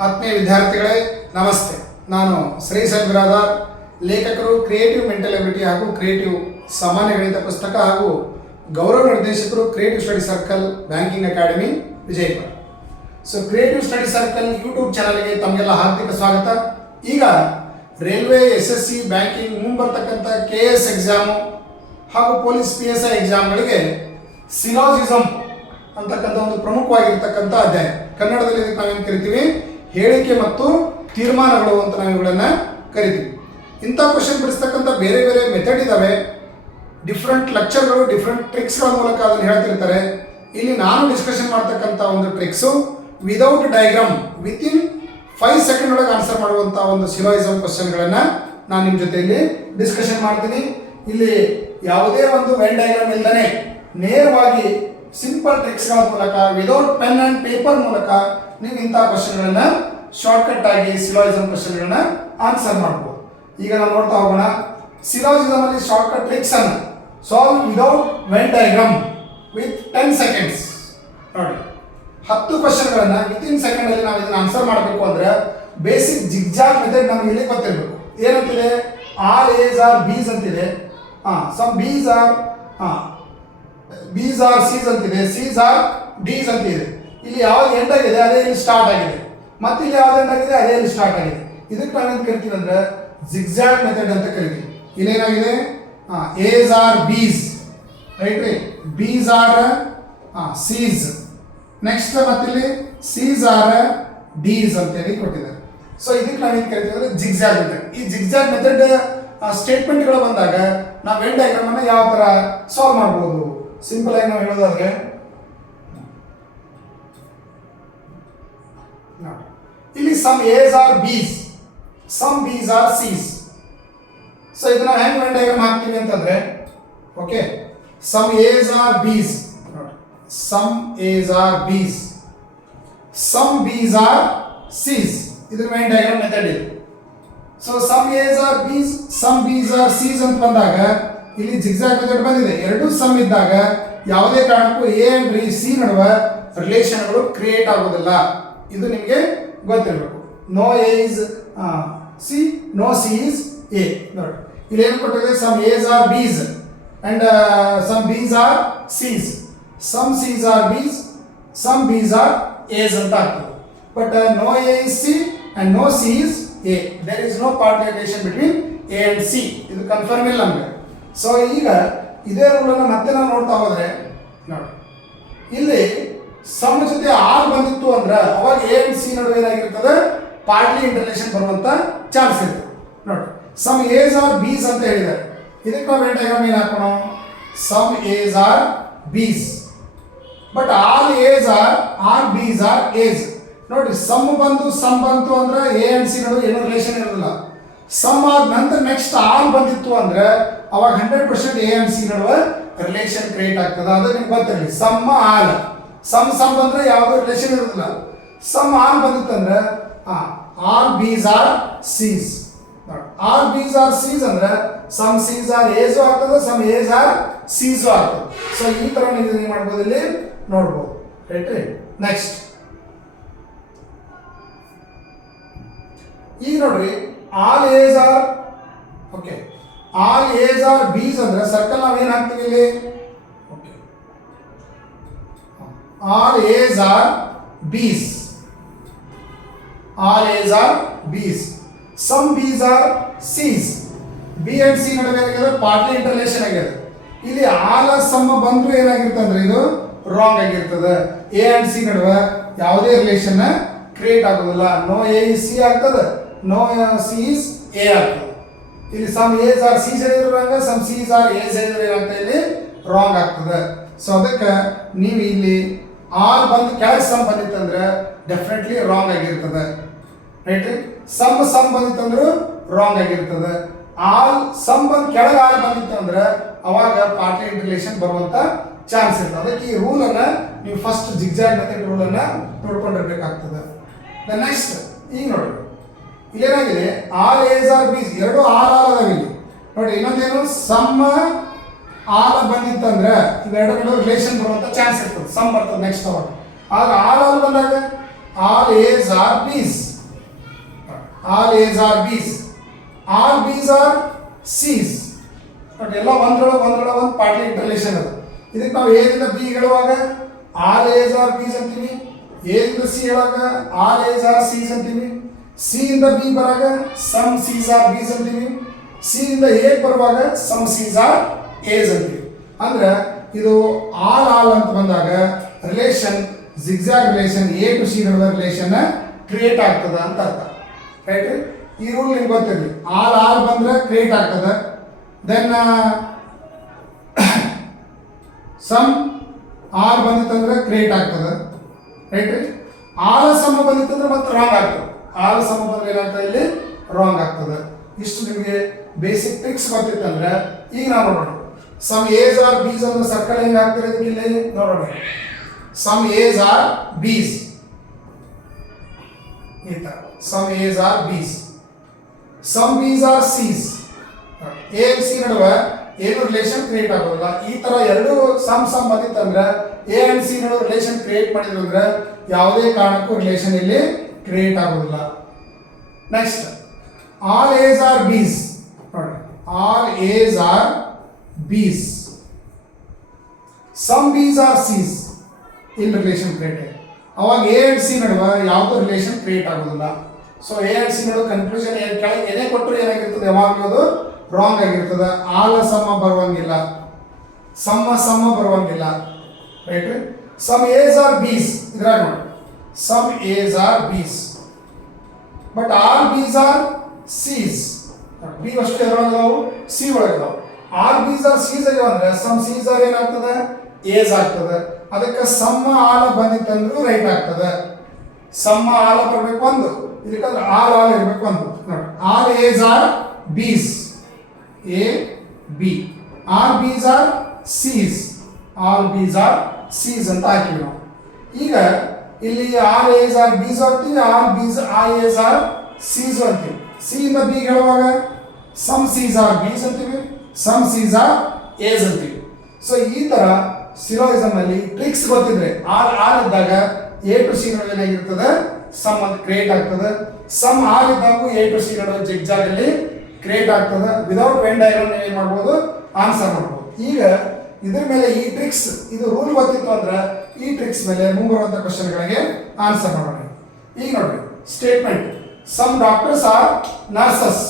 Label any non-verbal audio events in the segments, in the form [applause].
ಆತ್ಮೀಯ ವಿದ್ಯಾರ್ಥಿಗಳೇ, ನಮಸ್ತೆ. ನಾನು ಶ್ರೀ ಬಿರಾದಾರ್ ಲೇಖಕರು ಕ್ರಿಯೇಟಿವ್ ಮೆಂಟಲ್ ಎಬಿಲಿಟಿ ಹಾಗೂ ಕ್ರಿಯೇಟಿವ್ ಸಾಮಾನ್ಯ ಗಣಿತ ಪುಸ್ತಕ ಹಾಗೂ ಗೌರವ ನಿರ್ದೇಶಕರು creative study circle banking academy Vijayapura. So creative study circle YouTube ಚಾನಲ್ಗೆ ತಮಗೆಲ್ಲ ಹಾರ್ದಿಕ ಸ್ವಾಗತ. ಈಗ railway S S C banking ಮುಂಬರ್ತಕ್ಕಂಥ K S exam ಹಾಗೂ ಪೊಲೀಸ್ ಪಿ ಎಸ್ ಐ ಎಕ್ಸಾಮ್ಗಳಿಗೆ ಸಿಲಾಜಿಸಮ್ ಅಂತಕ್ಕಂಥ ಒಂದು ಪ್ರಮುಖವಾಗಿರ್ತಕ್ಕಂಥ ಅಧ್ಯಾಯ. ಕನ್ನಡದಲ್ಲಿ ನಾವೇನು ಕರಿತೀವಿ? ಹೇಳಿಕೆ ಮತ್ತು ತೀರ್ಮಾನಗಳು ಅಂತ ನಾವು ಇವುಗಳನ್ನು ಕರಿತೀವಿ. ಇಂಥ ಕ್ವಶನ್ ಬಿಡಿಸ್ತಕ್ಕಂಥ ಬೇರೆ ಬೇರೆ ಮೆಥಡ್ ಇದ್ದಾವೆ ಡಿಫ್ರೆಂಟ್ ಲೆಕ್ಚರ್ಗಳು ಡಿಫ್ರೆಂಟ್ ಟ್ರಿಕ್ಸ್ಗಳ ಮೂಲಕ ಅದನ್ನು ಹೇಳ್ತಿರ್ತಾರೆ. ಇಲ್ಲಿ ನಾನು ಡಿಸ್ಕಷನ್ ಮಾಡ್ತಕ್ಕಂಥ ಒಂದು tricks without diagram within five second ಒಳಗೆ ಆನ್ಸರ್ ಮಾಡುವಂಥ ಒಂದು ಸಿಲಾಯಿಸಮ್ ಕ್ವಶನ್ಗಳನ್ನು ನಾನು ನಿಮ್ಮ ಜೊತೆಯಲ್ಲಿ ಡಿಸ್ಕಷನ್ ಮಾಡ್ತೀನಿ. ಇಲ್ಲಿ ಯಾವುದೇ ಒಂದು ವೆನ್ ಡಯಾಗ್ರಾಮ್ ಇಲ್ಲದೇ ನೇರವಾಗಿ ಸಿಂಪಲ್ ಟ್ರಿಕ್ಸ್ಗಳ ಮೂಲಕ ವಿದೌಟ್ ಪೆನ್ ಆ್ಯಂಡ್ ಪೇಪರ್ ಮೂಲಕ ನೀವು ಇಂಥ ಕ್ವಶನ್ಗಳನ್ನು ಶಾರ್ಟ್ಕಟ್ ಆಗಿ ಸಿಲಾಯಿಸಮ್ ಕ್ವಶನ್ಗಳನ್ನ ಆನ್ಸರ್ ಮಾಡ್ಬೋದು. ಈಗ ನಾವು ನೋಡ್ತಾ ಹೋಗೋಣ. ಸಿಲಾಜಿಸಮ್ ಅಲ್ಲಿ ಶಾರ್ಟ್ಕಟ್ ಟ್ರಿಕ್ಸ್ ಅನ್ನು solve without Venn diagram with ten seconds ನೋಡಿ. ಹತ್ತು ಕ್ವಶನ್ಗಳನ್ನ ವಿತಿನ್ ಸೆಕೆಂಡ್ ಅಲ್ಲಿ ನಾವು ಇದನ್ನ ಆನ್ಸರ್ ಮಾಡಬೇಕು ಅಂದ್ರೆ ಬೇಸಿಕ್ ಜಿಗ್ಜಾಗ್ ಮೆಥಡ್ ನಮ್ಗೆ ಇಲ್ಲಿ ಗೊತ್ತಿರಬೇಕು. ಏನಂತಿದೆ? ಆರ್ ಎಸ್ ಆರ್ ಬೀಸ್ ಅಂತಿದೆ. ಹಾ ಸಮ್ ಬೀಸ್ ಆರ್ ಹಾ ಬೀಸ್ ಆರ್ ಸೀಸ್ ಅಂತಿದೆ. ಸೀಸ್ ಆರ್ ಡೀಸ್ ಅಂತಿದೆ. ಇಲ್ಲಿ ಯಾವ್ದು ಎಂಡ್ ಆಗಿದೆ, ಅದೇ ಇಲ್ಲಿ ಸ್ಟಾರ್ಟ್ ಆಗಿದೆ. ಮತ್ತೆ ಇಲ್ಲಿ ಯಾವ್ದು ಎಂಡ್ ಆಗಿದೆ, ಅದೇ ಇಲ್ಲಿ ಸ್ಟಾರ್ಟ್ ಆಗಿದೆ. ಇದಕ್ಕೆ ನಾವೇನು ಕರಿತೀವಿ ಅಂದ್ರೆ ಜಿಗ್ಜಾಗ್ ಮೆಥಡ್ ಅಂತ ಕರಿತೀವಿ. ಇಲ್ಲೇನಾಗಿದೆ ಏಸ್ ಆರ್ ಬೀಸ್ ರೈಟ್ ರೀ? ಬೀಸ್ ಆರ್ ಸೀಸ್ ನೆಕ್ಸ್ಟ್ ಮತ್ತಿಲ್ಲಿ ಸೀಸ್ ಆರ್ ಡೀಸ್ ಅಂತೇಳಿ ಕೊಟ್ಟಿದ್ದಾರೆ. ಸೊ ಇದಕ್ಕೆ ನಾವೇನು ಕರಿತೀವಿ ಅಂದ್ರೆ ಜಿಗ್ಜಾಗ್ ಮೆಥಡ್ ಈ ಜಿಗ್ಜಾಗ್ ಮೆಥಡ್ ಸ್ಟೇಟ್ಮೆಂಟ್ಗಳು ಬಂದಾಗ ನಾವು ಎಂಡ್ ಡಯಾಗ್ರಾಮ್ ಅನ್ನ ಯಾವ ಥರ ಸಾಲ್ವ್ ಮಾಡ್ಬೋದು? ಸಿಂಪಲ್ ಆಗಿ ನಾವು ಹೇಳೋದಾದ್ರೆ ಇಲ್ಲಿ some A's are B's some B's are C's so ಇದನ್ನ ನಾವು ಹೆಂಗ್ ವೆನ್ ಡಯಾಗ್ರಾಮ್ ಹಾಕ್ತೀವಿ ಅಂತಂದ್ರೆ okay some A's are B's some A's are B's some B's are C's ಇದ್ರ ವೆನ್ ಡಯಾಗ್ರಾಮ್ ಮೆಥಡ್ ಇದೆ so some A's are B's some B's are C's ಅಂತ ಬಂದಾಗ, ಇಲ್ಲಿ ಜಿಗ್ಜಾಗ್ ಮೆಥಡ್ ಬಂದಿದೆ. ಎರಡು ಸಮ್ ಇದ್ದಾಗ ಯಾವುದೇ ಕಾರಣಕ್ಕೂ ಎ ಅಂಡ್ ಸಿ ನಡುವೆ ರಿಲೇಷನ್ಗಳು ಕ್ರಿಯೇಟ್ ಆಗೋದಿಲ್ಲ ಇದು ನಿಮಗೆ ಗೊತ್ತಿರಬೇಕು. No A is C no C is A ನೋಡಿ. ಇಲ್ಲಿ ಏನು ಕೊಟ್ಟಿದೆ? Some A's are B's and some B's are C's some C's are B's some B's are A's ಅಂತ ಆಗ್ತದೆ. But no A is C and no C is A there is no ಪಾರ್ಟಿಲೇಷನ್ between A and C ಇದು confirm ಇಲ್ಲ ನಮಗೆ. So ಈಗ ಇದೇ ರೂಲನ್ನು ಮತ್ತೆ ನಾವು ನೋಡ್ತಾ ಹೋದರೆ, ನೋಡಿ. ಇಲ್ಲಿ ಸಮ್ ಜೊತೆ ಆರ್ ಬಂದಿತ್ತು ಅಂದ್ರೆ ಅವಾಗ ಎ ಅಂಡ್ ಸಿ ನಡುವೆ ಏನಾಗಿರ್ತದೆ? ಪಾರ್ಟ್ಲಿ ಇಂಟರ್ಲೇಷನ್ ಬರುವಂತ ಚಾನ್ಸ್ ಇರ್ತದೆ. ನೋಡಿ ಸಮ್ ಏಸ್ ಆರ್ ಬೀಸ್ ಅಂತ ಹೇಳಿದ್ದಾರೆ. ಇದಕ್ಕೆ ನಾವು ಏನ್ ಡೈಗ್ರಾಮ್ ಹಾಕೋಣ? Some A's are B's but all A's are are B's are A's ನೋಡ್ರಿ ಸಮ್ ಬಂತು ಸಮ್ ಬಂತು ಅಂದ್ರೆ ಎ ಅಂಡ್ ಸಿ ನಡುವೆ ಏನು ರಿಲೇಷನ್ ಇರೋದಿಲ್ಲ. ಸಮ್ ಆದ ನಂತರ ನೆಕ್ಸ್ಟ್ ಆಲ್ ಬಂದಿತ್ತು ಅಂದ್ರೆ ಅವಾಗ hundred percent A and C ನಡುವೆ ರಿಲೇಷನ್ ಕ್ರಿಯೇಟ್ ಆಗ್ತದೆ. ಅದು ನಿಮ್ಗೆ ಗೊತ್ತಿರಲಿ ಸಮ್ ಆಲ್ ಸಮ್ ಸಮ್ ಬಂದ್ರೆ ಯಾವುದೋ ರಿಲೇಷನ್ ಇರೋದಿಲ್ಲ. Some are ಬಂದಿತ್ತಂದ್ರೆ are B's are C's are B's are C's ಅಂದ್ರೆ, ಸಮ್ ಸೀಸ್ ಆರ್ ಏಸು ಆಗ್ತದೆ, ಸಮ್ ಏಸ್ ಆರ್ ಸೀಸು ಆಗ್ತದೆ. ಸೊ ಈ ತರ ನೀವು ಏನು ಮಾಡ್ಬೋದು ಇಲ್ಲಿ? ನೋಡ್ಬೋದು. ರೈಟ್ ರೀ ನೆಕ್ಸ್ಟ್ ಈಗ ನೋಡ್ರಿ all A's are okay all A's are B's ಅಂದ್ರೆ ಸರ್ಕಲ್ ನಾವು ಏನು ಹಾಕ್ತೀವಿ ಇಲ್ಲಿ? All A's are B's. All A's are B's. Some B's are C's. B and C ನಡುವೆ ಏನಾಗಿದೆ? ಪಾರ್ಟ್ಲಿ ಇಂಟರ್ಲೇಷನ್ ಆಗಿದೆ. ಇಲ್ಲಿ ಆಲ ಸಮ ಬಂದ್ರು ಏನಾಗಿರ್ತದೆ ಅಂದ್ರೆ ಇದು ರಾಂಗ್ ಆಗಿರ್ತದೆ. ಎ ಅಂಡ್ ಸಿ ನಡುವೆ ಯಾವುದೇ ರಿಲೇಷನ್ ಕ್ರಿಯೇಟ್ ಆಗೋದಿಲ್ಲ. ನೋ ಎ ಸಿ ಆಗ್ತದೆ. ನೋ ಸಿ ಇಸ್ ಎ ಆಗ್ತದೆ. ಇಲ್ಲಿ ಸಮ್ ಏಸ್ ಆರ್ ಸಿ ಹೇಳಿದ್ರು ಹಂಗ ಸಮ್ ಸೀಸ್ ಆರ್ ಎಸ್ ಹೇಳಿದ್ರು ಏನಾಗ್ತದೆ ಇಲ್ಲಿ ರಾಂಗ್ ಆಗ್ತದೆ. ಸೊ ಅದಕ್ಕೆ ನೀವು ಇಲ್ಲಿ ಆಲ್ ಬಂದು ಕೆಳಗೆ ಸಮ್ ಬಂದಿತ್ತಂದ್ರೆ ಡೆಫಿನೆಟ್ಲಿ ರಾಂಗ್ ಆಗಿರ್ತದೆ. ರೈಟ್ ಸಮ್ ಸಮ್ ಬಂದಿತ್ತಂದ್ರು ರಾಂಗ್ ಆಗಿರ್ತದೆ. ಆಲ್ ಸಮ್ ಬಂದು ಕೆಳಗೆ ಬಂದಿತ್ತು ಬಂದಿತ್ತಂದ್ರೆ ಅವಾಗ ಪಾರ್ಟಿ ಇಂಟರ್ಲೇಷನ್ ಬರುವಂತ ಚಾನ್ಸ್ ಇರ್ತದೆ. ಅದಕ್ಕೆ ಈ ರೂಲ್ ಅನ್ನ ನೀವು ಫಸ್ಟ್ ಜಿಗ್ಜಾಗ್ ರೂಲ್ ಅನ್ನ ನೋಡ್ಕೊಂಡಿರ್ಬೇಕಾಗ್ತದೆ. ದ ನೆಕ್ಸ್ಟ್ ಈಗ ನೋಡಿ. ಇಲ್ಲೇನಾಗಿದೆ? ಆರ್ ಎಸ್ ಆರ್ ಬೀಸ್ ಎರಡು ಆರ್ ಆರ್ ಅದಾವ ಇಲ್ಲಿ. ನೋಡಿ, ಇನ್ನೊಂದೇನು? ಸಮ್ ಆಲ ಬಂದಿತ್ತಂದ್ರೆ ಅಂದ್ರೆ ನಡುವೆ ರಿಲೇಷನ್ ಬರುವಂತ ಚಾನ್ಸ್ ಇರ್ತದೆ. ಸಮ್ ಬರ್ತದೆ ನೆಕ್ಸ್ಟ್ ಅವರ್ ಆದ್ರೆ ಆಲ್ ಆಲ್ ಬಂದಾಗ all A's are B's all A's are B's all B's are C's but ಎಲ್ಲ ಒಂದ್ರೊಳಗೆ ಒಂದ್ರೊಳಗೆ ಒಂದು ಪಾರ್ಟಿ ರಿಲೇಷನ್ ಅದು. ಇದಕ್ಕೆ ನಾವು ಏದಿಂದ ಬಿ ಹೇಳುವಾಗ ಆಲ್ ಏಸ್ ಆರ್ ಬೀಸ್ ಅಂತೀವಿ. ಏದಿಂದ ಸಿ ಹೇಳುವಾಗ ಆಲ್ ಏಸ್ ಆರ್ ಸೀಸ್ ಅಂತೀವಿ. ಸಿ ಇಂದ ಬಿ ಬರಾಗ ಸಮ್ ಸೀಸ್ ಆರ್ ಬೀಸ್ ಅಂತೀವಿ. ಸಿ ಇಂದ ಎ ಬರುವಾಗ ಸಮ್ ಸೀಸ್ ಆರ್ ಏಸ್ ಅಂತೀವಿ ಅಂದ್ರೆ ಇದು ಆಲ್ ಆಲ್ ಅಂತ ಬಂದಾಗ relation zigzag relation A to C ನಡುವೆ ರಿಲೇಷನ್ ಕ್ರಿಯೇಟ್ ಆಗ್ತದ ಅಂತ ಅರ್ಥ. ರೈಟ್ ಈ ರೂಲ್ ನಿಮ್ಗೆ ಗೊತ್ತಿರಲಿ. ಆಲ್ ಆಲ್ ಬಂದ್ರೆ ಕ್ರಿಯೇಟ್ ಆಗ್ತದ. ದೆನ್ ಸಮ್ ಆರ್ ಬಂದಿತ್ತಂದ್ರೆ ಕ್ರಿಯೇಟ್ ಆಗ್ತದೆ. ರೈಟ್ ಆಲ ಸಮ ಬಂದಿತ್ತಂದ್ರೆ ಮತ್ತೆ ರಾಂಗ್ ಆಗ್ತದೆ. ಆಲ ಸಮ ಬಂದ್ರೆ ಏನಾಗ್ತದೆ ಇಲ್ಲಿ? ರಾಂಗ್ ಆಗ್ತದೆ. ಇಷ್ಟು ನಿಮಗೆ ಬೇಸಿಕ್ ಟ್ರಿಕ್ಸ್ ಗೊತ್ತಿತ್ತಂದ್ರೆ ಈಗ ನಾವು ನೋಡೋಣ. ಸಮ್ ಏಸ್ ಆರ್ ಬೀಸ್ ಅಂದ್ರೆ ಸರ್ಕಲ್ ಹೆಂಗ್ ಇಲ್ಲಿ ನೋಡೋಣ ಸಮ್ ಏಸ್ ಆರ್ ಬೀಸ್ ಈ ತರ some A's are B's some B's are C's A C ನಡುವೆ ಏನು ರಿಲೇಷನ್ ಕ್ರಿಯೇಟ್ ಆಗೋದಿಲ್ಲ? ಈ ತರ ಎರಡು ಸಮ್ ಸಮ್ ಬಂದಿತ್ತಂದ್ರೆ ಎ ಅಂಡ್ ಸಿ ನಡುವೆ ರಿಲೇಷನ್ ಕ್ರಿಯೇಟ್ ಮಾಡಿದ್ರು ಅಂದ್ರೆ ಯಾವುದೇ ಕಾರಣಕ್ಕೂ ರಿಲೇಷನ್ ಇಲ್ಲಿ ಕ್ರಿಯೇಟ್ ಆಗೋದಿಲ್ಲ. Next all A's are B's ನೋಡಿ all A's are B's some B's are C's in relation created ಅವಾಗ ಎ ಅಂಡ್ ಸಿ ನಡುವ ಯಾವುದೋ ರಿಲೇಷನ್ ಕ್ರಿಯೇಟ್ ಆಗೋದಿಲ್ಲ. ಸೊ ಎ ಅಂಡ್ ಸಿ ನಡುವೆ ಕನ್ಫ್ಯೂಷನ್ ಕೆಳಗೆ ಎದೆ ಕೊಟ್ಟರು ಏನಾಗಿರ್ತದೆ? ಯಾವಾಗಲೂ ಅದು? ರಾಂಗ್ ಆಗಿರ್ತದೆ. ಆಲ ಸಮ ಬರುವಂಗಿಲ್ಲ. Some some ಬರುವಂಗಿಲ್ಲ. Right some A's are B's ಇದ್ರಾಗ ನೋಡಿ. Some A's are B's but all B's are C's B ಅಷ್ಟು ಎದ್ರೊಳಗದಾವು ಸಿ ಒಳಗದಾವು. ಆಲ್ ಬೀಸ್ ಆರ್ ಸೀಸ್ ಅಯ್ಯೋ ಅಂದ್ರೆ ಸಮ್ ಸೀಸ್ ಆರ್ ಏನಾಗ್ತದೆ ಏಸ್ ಆಗ್ತದೆ. ಅದಕ್ಕೆ ಸಮ್ಮ ಆಲ ಬಂದಿತ್ತಂದ್ರೂ ರೈಟ್ ಆಗ್ತದೆ. ಸಮ್ಮ ಆಲ ಬರ್ಬೇಕು ಒಂದು. ಇದಕ್ಕಂದ್ರೆ ಆಲ್ ಆಲ್ ಇರ್ಬೇಕು ಒಂದು. ನೋಡಿ. All A's are B's A B are B's are C's all B's are C's ಅಂತ ಹಾಕಿವಿ ನಾವು. ಈಗ ಇಲ್ಲಿ ಆರ್ ಏಸ್ ಆರ್ ಬೀಸ್ ಅಂತೀವಿ. Are B's are A's are C's ಅಂತೀವಿ. ಸಿ ಇಂದ ಬಿ ಹೇಳುವಾಗ ಸಮ್ ಸೀಸ್ ಆರ್ ಬೀಸ್ ಅಂತೀವಿ. ಸಮ್ ಸೀಸ್ ಏಸ್ ಅಂತೀವಿ ಸೊ ಈ ತರ ಸಿಲೋಯಿಸಮ್ ಅಲ್ಲಿ ಟ್ರಿಕ್ಸ್ ಗೊತ್ತಿದ್ರೆ ಆರ್ ಆರ್ ಇದ್ದಾಗ ಎ ಟು ಸಿ ನಡುವೆ ಏನಾಗಿರ್ತದೆ? ಸಮ್ ಅಂತ ಕ್ರಿಯೇಟ್ ಆಗ್ತದೆ. ಸಮ್ ಆರ್ ಇದ್ದಾಗ ಎ ಟು ಸಿ ನಡುವೆ ಜಿಗ್ಜಾಗ್ ಅಲ್ಲಿ ಕ್ರಿಯೇಟ್ ಆಗ್ತದೆ. ವಿದೌಟ್ ವೆನ್ ಡೈಗ್ರಾಮ್ ಏನು ಮಾಡ್ಬೋದು? ಆನ್ಸರ್ ಮಾಡ್ಬೋದು. ಈಗ ಇದ್ರ ಮೇಲೆ ಈ ಟ್ರಿಕ್ಸ್ ಇದು ರೂಲ್ ಗೊತ್ತಿತ್ತು ಅಂದ್ರೆ ಈ ಟ್ರಿಕ್ಸ್ ಮೇಲೆ ಮುಂಬರುವಂತ ಕ್ವಶನ್ಗಳಿಗೆ ಆನ್ಸರ್ ಮಾಡೋಣ. ಈಗ ನೋಡಿ statement some doctors are nurses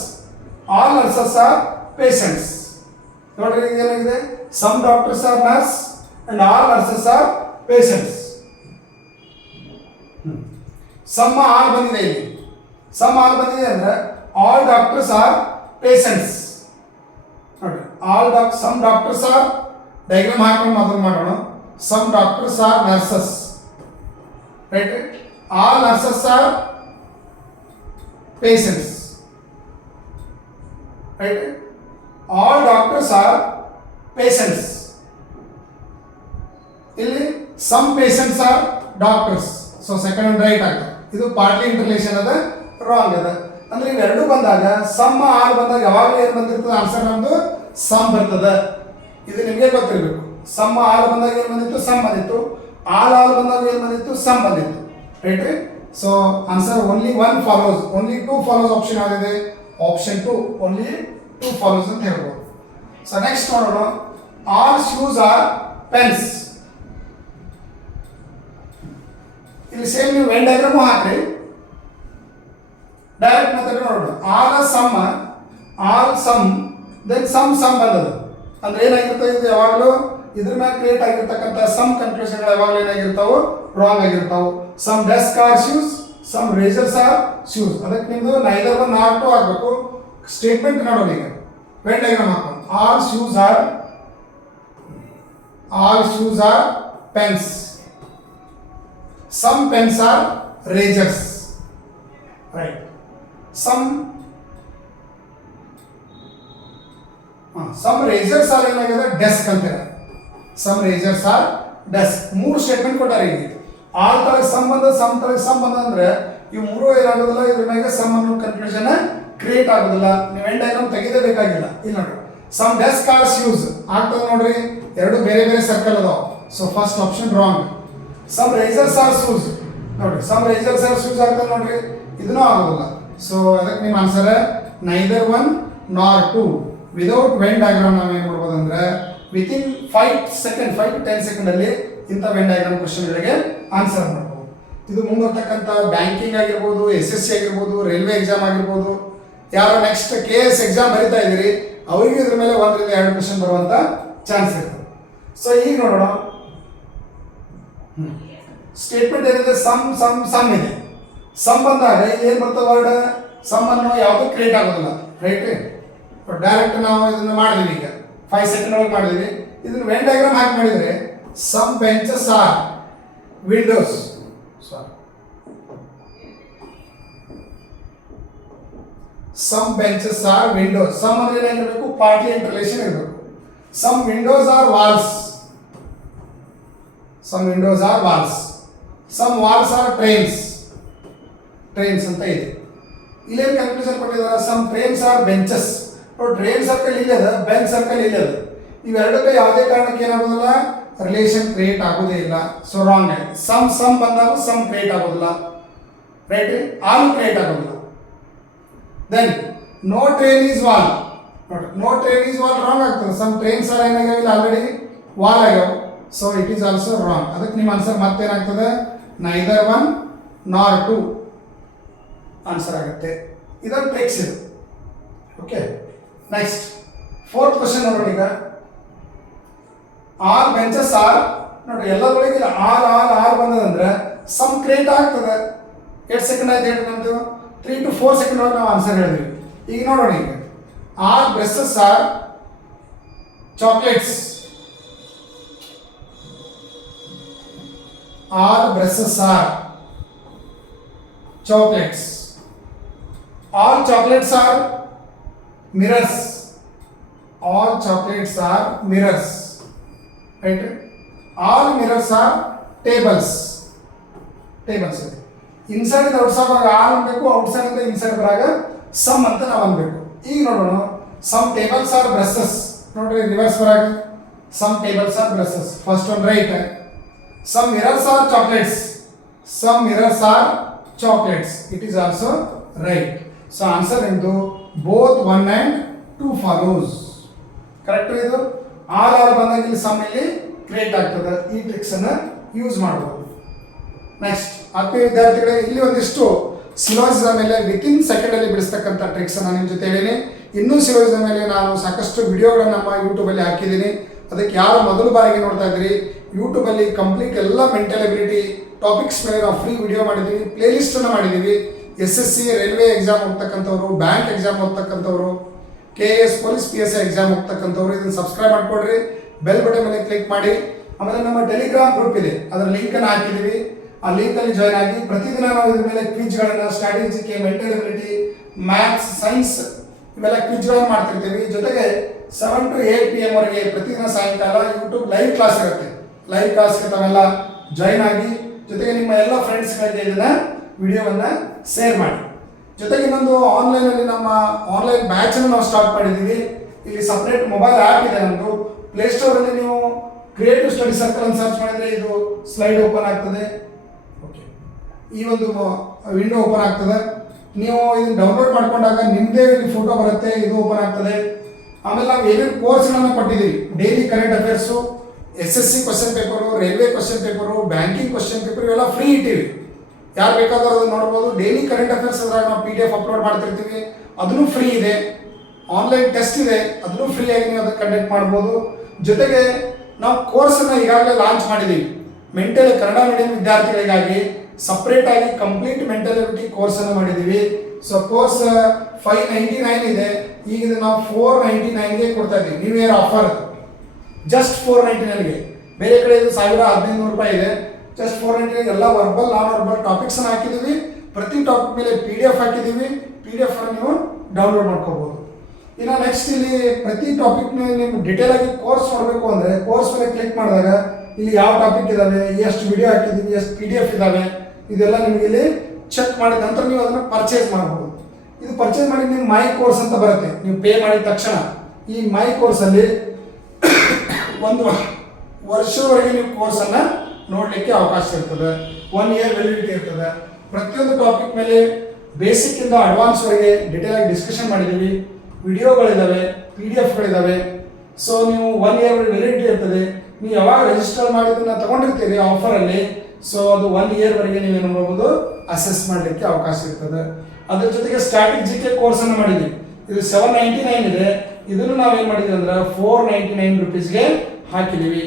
all nurses are patients ನೋಡ್ರಿ ಈಗ ಏನಾಗಿದೆ some doctors are nurse and all nurses are patients some are ಬಂದಿದೆ ಇಲ್ಲಿ ಸಮ್ ಆರ್ ಬಂದಿದೆ ಅಂದ್ರೆ ಆಲ್ ಡಾಕ್ಟರ್ಸ್ ಆರ್ ಪೇಷಂಟ್ಸ್ ನೋಡಿ all doc some doctors are diagram ಹಾಕೊಂಡು ಮೊದಲು ಮಾಡೋಣ some doctors are nurses right all nurses are patients right doctors are patients ಇಲ್ಲಿ some patients are doctors so second right ಆಗ್ತದೆ ಇದು partly interrelation ಅದ wrong ಅದ. ಅಂದ್ರೆ ಇವೆರಡು ಬಂದಾಗ ಸಮ್ ಆರ್ ಬಂದಾಗ ಯಾವಾಗಲೂ ಏನು ಬಂದಿರ್ತದೆ? ಆನ್ಸರ್ ನಮ್ದು ಸಮ್ ಬರ್ತದ. ಇದು ನಿಮಗೆ ಗೊತ್ತಿರಬೇಕು. ಸಮ್ ಆಲ್ ಬಂದಾಗ ಏನು ಬಂದಿತ್ತು? ಸಮ್ ಬಂದಿತ್ತು. ಆಲ್ ಆಲ್ ಬಂದಾಗ ಏನು ಬಂದಿತ್ತು? ಸಮ್ ಬಂದಿತ್ತು. Right so answer only one follows only two follows option ಆಗಿದೆ. Option two only two follows ಅಂತ ಹೇಳ್ಬೋದು ಸೊ ನೆಕ್ಸ್ಟ್ ನೋಡೋಣ ಆಲ್ ಶೂಸ್ ಆರ್ ಪೆನ್ಸ್ ಇಲ್ಲಿ ಸೇಮ್ ನೀವು ವೆನ್ ಡಯಾಗ್ರಾಮು ಹಾಕ್ರಿ. ಡೈರೆಕ್ಟ್ ಮೆಥಡ್ ನೋಡೋಣ. All some all some then some some ಬಂದದ ಅಂದ್ರೆ ಏನಾಗಿರ್ತದೆ? ಇದು ಯಾವಾಗಲೂ ಇದ್ರ ಮೇಲೆ ಕ್ರಿಯೇಟ್ ಆಗಿರ್ತಕ್ಕಂಥ ಸಮ್ ಕನ್ಕ್ಲೂಷನ್ಗಳು ಯಾವಾಗಲೂ ಏನಾಗಿರ್ತಾವೆ? Wrong ಆಗಿರ್ತಾವು. Some desk are shoes some razors are shoes ಅದಕ್ಕೆ ನಿಮ್ದು ನೈದರ್ ನಾಟ್ ಆಗಬೇಕು. ಸ್ಟೇಟ್ಮೆಂಟ್ ನೋಡೋಣ ಈಗ ವೆನ್ ಡೈಗ್ರಾಮ್ ಹಾಕೋಣ. All shoes are all shoes are pens some pens are razors right some some razors are ಏನಾಗಿದೆ? ಡೆಸ್ಕ್ ಅಂತಾರೆ some razors are desk ಮೂರು statement ಕೊಟ್ಟಾರೆ ಈಗ ಆಲ್ ತರ ಸಂಬಂಧ, ಸಮ್ ತಳಗೆ ಸಂಬಂಧ ಅಂದ್ರೆ ಇವು ಮೂರು ಏನಾಗೋದಿಲ್ಲ, ಇದ್ರ ಮ್ಯಾಗೆ ಸಮ್ ಅನ್ನೋ ಕನ್ಫ್ಯೂಷನ್ ಕ್ರಿಯೇಟ್ ಆಗೋದಿಲ್ಲ, ನೀವು ಎಂಡ್ ಡೈಗ್ರಾಮ್ ತೆಗೆದೇಬೇಕಾಗಿಲ್ಲ ಇಲ್ಲಿ ನೋಡ್ರಿ ಸಮ್ ಡೆಸ್ಕ್ ಆರ್ಸ್ ಯೂಸ್ ಆಗ್ತದೆ ನೋಡ್ರಿ, ಎರಡು ಬೇರೆ ಬೇರೆ ಸರ್ಕಲ್ ಅದಾವ. So first option wrong some risers are shoes ನೋಡ್ರಿ ಸಮ್ ರೇಜರ್ಸ್ ಯೂಸ್ ಆಗ್ತದೆ ನೋಡ್ರಿ, ಇದನ್ನೂ ಆಗೋದಿಲ್ಲ. ಸೊ ಅದಕ್ಕೆ ನಿಮ್ಮ answer neither one nor two without Venn diagram ನಾವು ಏನು ಮಾಡ್ಬೋದು ಅಂದ್ರೆ within five second five ten second ಅಲ್ಲಿ ಇಂಥ ವೆನ್ ಡಯಾಗ್ರಾಮ್ ಕ್ವಶನ್ಗಳಿಗೆ ಆನ್ಸರ್ ಮಾಡ್ಬೋದು. ಇದು ಮುಂಬರ್ತಕ್ಕಂಥ ಬ್ಯಾಂಕಿಂಗ್ ಆಗಿರ್ಬೋದು ಎಸ್ ಎಸ್ ಸಿ ಆಗಿರ್ಬೋದು ರೈಲ್ವೆ ಎಕ್ಸಾಮ್ ಆಗಿರ್ಬೋದು ಯಾರೋ ನೆಕ್ಸ್ಟ್ ಕೆ ಎಸ್ ಎಕ್ಸಾಮ್ ಬರಿತಾ ಇದ್ದೀರಿ, ಅವರಿಗೂ ಇದ್ರ ಮೇಲೆ ಒಂದರಿಂದ ಎರಡು ಕ್ವಶನ್ ಬರುವಂತ ಚಾನ್ಸ್ ಇರ್ತದೆ. ಸೊ ಈಗ ನೋಡೋಣ. ಸ್ಟೇಟ್ಮೆಂಟ್ ಏನಿದೆ? ಸಮ್ ಸಮ್ ಸಮ್ ಇದೆ. ಸಮ್ ಬಂದಾಗ ಏನು ಬರ್ತದೆ ವರ್ಡ್ ಸಮ್ ಅನ್ನು ಯಾವುದು ಕ್ರಿಯೇಟ್ ಆಗೋದಿಲ್ಲ. ರೈಟ್ ಡೈರೆಕ್ಟ್ ನಾವು ಇದನ್ನ ಮಾಡಿದ್ವಿ ಈಗ. ಫೈವ್ ಸೆಕೆಂಡ್ ಒಳಗೆ ಮಾಡಿದ್ವಿ. ಇದನ್ನ ವೆನ್ ಡಯಾಗ್ರಾಮ್ ಹಾಕಿ ಮಾಡಿದ್ರೆ some benches are windows sorry some benches are windows some ಅಂದ್ರೆ ಏನಾಗಿರ್ಬೇಕು ಪಾರ್ಟಿ ಅಂಡ್ ರಿಲೇಷನ್ ಇರಬೇಕು some windows are walls some windows are walls some walls are trains trains ಅಂತ ಇದೆ. ಇಲ್ಲೇನು ಕನ್ಫ್ಯೂಷನ್ ಕೊಟ್ಟಿದ್ದಾರೆ? Some trains are benches train circle ಇಲ್ಲೇ ಅದ bench circle ಇಲ್ಲೇ ಅದ ಇವೆರಡಕ್ಕೆ ಯಾವುದೇ ಕಾರಣಕ್ಕೆ ಏನಾಗೋದಿಲ್ಲ? ರಿಲೇಷನ್ ಕ್ರಿಯೇಟ್ ಆಗೋದೇ ಇಲ್ಲ. ಸೊ ರಾಂಗ್ ಸಮ್ ಸಮ್ ಬಂದಾಗ ಸಮ್ ಕ್ರಿಯೇಟ್ ಆಗೋದಿಲ್ಲ. ರೈಟ್ ಆಲ್ ಕ್ರಿಯೇಟ್ ಆಗೋದಿಲ್ಲ. Then no train is wall ನೋಡಿ no train is wall wrong ಆಗ್ತದೆ. ಸಮ್ ಟ್ರೈನ್ಸ್ ಆರ್ ಏನಾಗ್ಯಾವಿಲ್ಲ ಆಲ್ರೆಡಿ ವಾಲ್ ಆಗ್ಯಾವ. So it is also wrong ಅದಕ್ಕೆ ನಿಮ್ಮ answer ಮತ್ತೇನಾಗ್ತದೆ? Neither one nor two answer ಆಗುತ್ತೆ. ಇದನ್ನು ಟ್ರಿಕ್ಸ್ ಇದು. ಓಕೆ ನೆಕ್ಸ್ಟ್ ಫೋರ್ತ್ ಕ್ವಶನ್ ನೋಡೋಣ ಈಗ. ಆರ್ ಬೆಂಚಸ್ ಆರ್ ನೋಡಿ ಎಲ್ಲದೊಳಗೆ ಆರ್ ಆರ್ ಆರ್ ಬಂದದಂದ್ರೆ ಸಮ್ ಕ್ರಿಯೇಟ್ ಆಗ್ತದೆ. ಎಷ್ಟು ಸೆಕೆಂಡ್ ಆಯ್ತು ಹೇಳಿ ನಮ್ದು. ತ್ರೀ ಟು ಫೋರ್ ಸೆಕೆಂಡ್ ಒಳಗೆ ನಾವು ಆನ್ಸರ್ ಹೇಳಿದ್ವಿ ಈಗ ನೋಡೋಣ ಈಗ are brushes are chocolates are brushes are chocolates. All chocolates are mirrors. All chocolates are mirrors. Right? All mirrors are tables. Tables. Inside ಇಂದ ಔಟ್ಸೈಡ್ ಬರಾಗ ಆರ್ ಅನ್ಬೇಕು ಔಟ್ಸೈಡ್ ಇಂದ ಇನ್ಸೈಡ್ ಬರಾಗ ಸಮ್ ಅಂತ ನಾವು ಅನ್ಬೇಕು. ಈಗ ನೋಡೋಣ ಸಮ್ ಟೇಬಲ್ಸ್ ಆರ್ ಬ್ರಸ್ಸಸ್ ನೋಡ್ರಿ reverse ಬರಾಗ some tables are brushes first one right some mirrors are chocolates some mirrors are chocolates. It is also right so, answer into both 1 and 2 follows. Correct ಇದು? Are are ಬಂದಾಗ ಇಲ್ಲಿ some ಇಲ್ಲಿ create ಆಗ್ತದೆ. ಈ tricks ಅನ್ನ use ಮಾಡ್ಬೋದು. Next ಆತ್ಮೀಯ ವಿದ್ಯಾರ್ಥಿಗಳೇ, ಇಲ್ಲಿ ಒಂದಿಷ್ಟು ಸಿಲೋಸಿದ ಮೇಲೆ ವಿತಿನ್ ಸೆಕೆಂಡ್ ಅಲ್ಲಿ ಬಿಡಿಸ್ತಕ್ಕಂಥ ಟ್ರಿಕ್ಸ್ ನಾನು ನಿಮ್ಮ ಜೊತೆ ಹೇಳಿನಿ. ಇನ್ನೂ ಸಿಲೋಸಿದ ಮೇಲೆ ನಾನು ಸಾಕಷ್ಟು ವಿಡಿಯೋಗಳನ್ನು ನಮ್ಮ ಯೂಟ್ಯೂಬಲ್ಲಿ ಹಾಕಿದ್ದೀನಿ ಅದಕ್ಕೆ ಯಾರು ಮೊದಲು ಬಾರಿಗೆ ನೋಡ್ತಾ ಇದ್ರಿ ಯೂಟ್ಯೂಬಲ್ಲಿ ಕಂಪ್ಲೀಟ್ ಎಲ್ಲ ಮೆಂಟಲ್ ಎಬಿಲಿಟಿ ಟಾಪಿಕ್ಸ್ ಮೇಲೆ ನಾವು ಫ್ರೀ ವಿಡಿಯೋ ಮಾಡಿದ್ದೀವಿ ಪ್ಲೇ ಲಿಸ್ಟ್ ಅನ್ನ ಮಾಡಿದ್ದೀವಿ. S S C railway exam ಹೋಗ್ತಕ್ಕಂಥವ್ರು bank exam ಹೋಗ್ತಕ್ಕಂಥವ್ರು K A S police P S I exam ಹೋಗ್ತಕ್ಕಂಥವ್ರು ಇದನ್ನು ಸಬ್ಸ್ಕ್ರೈಬ್ ಮಾಡ್ಕೊಡ್ರಿ. ಬೆಲ್ ಬಟನ್ ಮೇಲೆ ಕ್ಲಿಕ್ ಮಾಡಿ. ಆಮೇಲೆ ನಮ್ಮ ಟೆಲಿಗ್ರಾಮ್ ಗ್ರೂಪ್ ಇದೆ, ಅದರ ಲಿಂಕ್ ಅನ್ನು ಹಾಕಿದ್ದೀವಿ. ಆ ಲಿಂಕ್ ಅಲ್ಲಿ ಜಾಯ್ನ್ ಆಗಿ ಪ್ರತಿದಿನ ನಾವು ಇದ್ರ ಮೇಲೆ ಕ್ವಿಜ್ಗಳನ್ನ ಸ್ಟ್ರಾಟಜಿಕೆ ಮೆಂಟಲ್ ಎಬಿಲಿಟಿ ಮ್ಯಾಥ್ಸ್ ಸೈನ್ಸ್ ಇವೆಲ್ಲ ಕ್ವಿಜ್ಗಳನ್ನು ಮಾಡ್ತಿರ್ತೀವಿ. ಜೊತೆಗೆ seven to eight P M ವರೆಗೆ ಪ್ರತಿದಿನ ಸಾಯಂಕಾಲ ಯೂಟ್ಯೂಬ್ ಲೈವ್ ಕ್ಲಾಸ್ ಇರುತ್ತೆ. ಲೈವ್ ಕ್ಲಾಸ್ಗೆ ತಾವೆಲ್ಲ ಜಾಯ್ನ್ ಆಗಿ, ಜೊತೆಗೆ ನಿಮ್ಮ ಎಲ್ಲ ಫ್ರೆಂಡ್ಸ್ಗಳಿಗೆ ಇದನ್ನ ವಿಡಿಯೋವನ್ನು ಶೇರ್ ಮಾಡಿ. ಜೊತೆಗೆ ಇನ್ನೊಂದು ಆನ್ಲೈನಲ್ಲಿ ನಮ್ಮ ಆನ್ಲೈನ್ ಬ್ಯಾಚನ್ನು ನಾವು ಸ್ಟಾರ್ಟ್ ಮಾಡಿದ್ದೀವಿ. ಇಲ್ಲಿ ಸಪ್ರೇಟ್ ಮೊಬೈಲ್ ಆ್ಯಪ್ ಇದೆ ನಮ್ಮದು ಪ್ಲೇಸ್ಟೋರ್ ಅಲ್ಲಿ ನೀವು ಕ್ರಿಯೇಟಿವ್ ಸ್ಟಡಿ ಸರ್ಕಲ್ ಸರ್ಚ್ ಮಾಡಿದರೆ ಇದು ಸ್ಲೈಡ್ ಓಪನ್ ಆಗ್ತದೆ. ಈ ಒಂದು ವಿಂಡೋ ಓಪನ್ ಆಗ್ತದೆ. ನೀವು ಇದನ್ನ ಡೌನ್ಲೋಡ್ ಮಾಡ್ಕೊಂಡಾಗ ನಿಮ್ಮದೇ ಫೋಟೋ ಬರುತ್ತೆ, ಇದು ಓಪನ್ ಆಗ್ತದೆ. ಆಮೇಲೆ ನಾವು ಏನೇನು ಕೋರ್ಸ್ಗಳನ್ನು ಕೊಟ್ಟಿದ್ದೀವಿ? Daily current affairs S S C question paper railway question paper banking question paper ಇವೆಲ್ಲ ಫ್ರೀ ಇಟ್ಟಿವಿ. ಯಾರು ಬೇಕಾದ್ರೂ ಅದನ್ನು ನೋಡ್ಬೋದು. ಡೈಲಿ ಕರೆಂಟ್ ಅಫೇರ್ಸ್ ಅದ್ರಾಗ ನಾವು ಪಿ ಡಿ ಎಫ್ ಅಪ್ಲೋಡ್ ಮಾಡ್ತಿರ್ತೀವಿ. ಅದನ್ನು ಫ್ರೀ ಇದೆ. ಆನ್ಲೈನ್ ಟೆಸ್ಟ್ ಇದೆ. ಅದನ್ನು ಆಗಿ ನೀವು ಅದನ್ನು ಕಂಡಕ್ಟ್ ಮಾಡ್ಬೋದು. ಜೊತೆಗೆ ನಾವು ಕೋರ್ಸನ್ನು ಈಗಾಗಲೇ ಲಾಂಚ್ ಮಾಡಿದ್ದೀವಿ ಮೆಂಟಲ್ ಕನ್ನಡ ಮೀಡಿಯಂ ವಿದ್ಯಾರ್ಥಿಗಳಿಗಾಗಿ. ಸಪ್ರೇಟ್ ಆಗಿ ಕಂಪ್ಲೀಟ್ ಮೆಂಟಲ್ ಕೋರ್ಸ್ ಅನ್ನು ಮಾಡಿದ್ದೀವಿ. So course five ninety nine ಇದೆ. ಈಗ ನಾವು ಫೋರ್ ನೈಂಟಿ ನೈನ್ಗೆ ಕೊಡ್ತಾ ಇದ್ದೀವಿ. New year offer just four ninety ನೈನ್ಗೆ ಬೇರೆ ಕಡೆ ಇದು ಸಾವಿರ ಹದಿನೈದು ನೂರು ರೂಪಾಯಿ ಇದೆ. ಜಸ್ಟ್ ಫೋರ್ ನೈಂಟಿ ನೈನ್ ಎಲ್ಲ ವರ್ಬಲ್ ನಾನ್ ವರ್ಬಲ್ ಟಾಪಿಕ್ಸ್ ಅನ್ನು ಹಾಕಿದ್ದೀವಿ. ಪ್ರತಿ ಟಾಪಿಕ್ ಮೇಲೆ ಪಿ ಡಿ ಎಫ್ ಹಾಕಿದ್ದೀವಿ. ಪಿ ಡಿ ಎಫ್ ಅನ್ನು ನೀವು ಡೌನ್ಲೋಡ್ ಮಾಡ್ಕೋಬಹುದು ಇನ್ನು ನೆಕ್ಸ್ಟ್ ಇಲ್ಲಿ ಪ್ರತಿ ಟಾಪಿಕ್ ಮೇಲೆ ನೀವು ಡಿಟೇಲ್ ಆಗಿ ಕೋರ್ಸ್ ನೋಡಬೇಕು ಅಂದರೆ ಕೋರ್ಸ್ ಮೇಲೆ ಕ್ಲಿಕ್ ಮಾಡಿದಾಗ ಇಲ್ಲಿ ಯಾವ ಟಾಪಿಕ್ ಇದಾವೆ, ಎಷ್ಟು ವಿಡಿಯೋ ಹಾಕಿದ್ದೀವಿ, ಎಷ್ಟು ಪಿ ಡಿ ಎಫ್ ಇದಾವೆ ಇದೆಲ್ಲ ನಿಮಗೆ ಇಲ್ಲಿ ಚೆಕ್ ಮಾಡಿದ ನಂತರ ನೀವು ಅದನ್ನು ಪರ್ಚೇಸ್ ಮಾಡಬಹುದು ಇದು ಪರ್ಚೇಸ್ ಮಾಡಿದ ನಿಮ್ಮ ಮೈ ಕೋರ್ಸ್ ಅಂತ ಬರುತ್ತೆ. ನೀವು ಪೇ ಮಾಡಿದ ತಕ್ಷಣ ಈ ಮೈ ಕೋರ್ಸಲ್ಲಿ [coughs] ಒಂದು ವರ್ಷದವರೆಗೆ ನೀವು ಕೋರ್ಸನ್ನು ನೋಡಲಿಕ್ಕೆ ಅವಕಾಶ ಇರ್ತದೆ. ಒನ್ ಇಯರ್ ವ್ಯಾಲಿಡಿಟಿ ಇರ್ತದೆ. ಪ್ರತಿಯೊಂದು ಟಾಪಿಕ್ ಮೇಲೆ ಬೇಸಿಕ್ ಇಂದ ಅಡ್ವಾನ್ಸ್ ವರೆಗೆ ಡಿಟೇಲ್ ಆಗಿ ಡಿಸ್ಕಷನ್ ಮಾಡಿದ್ದೀವಿ. ವಿಡಿಯೋಗಳಿದಾವೆ ಪಿ ಡಿ ಎಫ್ಗಳಿದಾವೆ ಸೊ ನೀವು ಒನ್ ಇಯರ್ ವ್ಯಾಲಿಡಿಟಿ ಇರ್ತದೆ. ನೀವು ಯಾವಾಗ ರಿಜಿಸ್ಟರ್ ಮಾಡಿದ್ದನ್ನು ತಗೊಂಡಿರ್ತೀರಿ ಆಫರಲ್ಲಿ ಸೊ ಅದು ಒನ್ ಇಯರ್ ವರೆಗೆ ಏನು ಮಾಡ್ಬೋದು? ಅಸೆಸ್ ಮಾಡಲಿಕ್ಕೆ ಅವಕಾಶ ಇರ್ತದೆ. ಅದ್ರ ಜೊತೆಗೆ ಸ್ಟ್ಯಾಟಿಕ್ ಜಿ ಕೆ ಕೋರ್ಸ್ ಅನ್ನು ಮಾಡಿದ್ವಿ. ಇದು ಸೆವೆನ್ ನೈಂಟಿ ನೈನ್ ಇದೆ. ಇದನ್ನು ನಾವೇನು ಮಾಡಿದ್ವಿ ಅಂದ್ರೆ ಫೋರ್ ನೈಂಟಿ ನೈನ್ ರುಪೀಸ್ಗೆ ಹಾಕಿದ್ದೀವಿ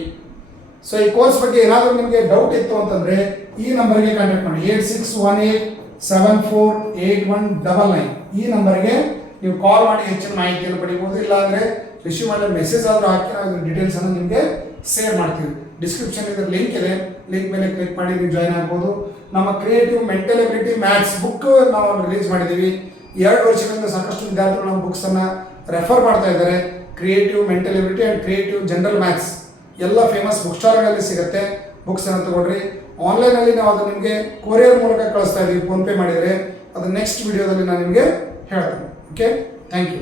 ಸೊ ಈ ಕೋರ್ಸ್ ಬಗ್ಗೆ ಏನಾದರೂ ನಿಮಗೆ ಡೌಟ್ ಇತ್ತು ಅಂತಂದ್ರೆ ಈ ನಂಬರ್ಗೆ ಕಾಂಟ್ಯಾಕ್ಟ್ ಮಾಡಿ. Eight six one eight seven four eight one double nine ಈ ನಂಬರ್ಗೆ ನೀವು ಕಾಲ್ ಮಾಡಿ, ಹೆಚ್ಚಿನ ಮಾಹಿತಿಯನ್ನು ಪಡಿಬೋದು. ಇಲ್ಲ ಅಂದ್ರೆ ರಿಸೀವ್ ಮಾಡಿದ ಮೆಸೇಜ್ ಆದರೂ ಹಾಕಿ ನಾವು ಡೀಟೇಲ್ಸ್ ಅನ್ನು ನಿಮಗೆ ಶೇರ್ ಮಾಡ್ತೀವಿ. ಡಿಸ್ಕ್ರಿಪ್ಷನ್ ಇದ್ರ ಲಿಂಕ್ ಇದೆ. ಲಿಂಕ್ ಮೇಲೆ ಕ್ಲಿಕ್ ಮಾಡಿ ನೀವು ಜಾಯ್ನ್ ಆಗ್ಬೋದು. ನಮ್ಮ creative mental ability maths book ನಾವು ರಿಲೀಸ್ ಮಾಡಿದ್ದೀವಿ. ಎರಡು ವರ್ಷಗಳಿಂದ ಸಾಕಷ್ಟು ವಿದ್ಯಾರ್ಥಿಗಳು ನಮ್ಮ ಬುಕ್ಸನ್ನು ರೆಫರ್ ಮಾಡ್ತಾ ಇದ್ದಾರೆ. Creative mental ability and creative general maths ಎಲ್ಲ ಫೇಮಸ್ ಬುಕ್ ಸ್ಟಾಲ್ಗಳಲ್ಲಿ ಸಿಗುತ್ತೆ ಬುಕ್ಸನ್ನು ತಗೊಳ್ರಿ ಆನ್ಲೈನಲ್ಲಿ ನಾವು ಅದು ನಿಮಗೆ ಕೊರಿಯರ್ ಮೂಲಕ ಕಳಿಸ್ತಾ ಇದ್ದೀವಿ ಫೋನ್ ಪೇ ಮಾಡಿದರೆ. ಅದು ನೆಕ್ಸ್ಟ್ ವಿಡಿಯೋದಲ್ಲಿ ನಾನು ನಿಮಗೆ ಹೇಳ್ತೇನೆ. Okay thank you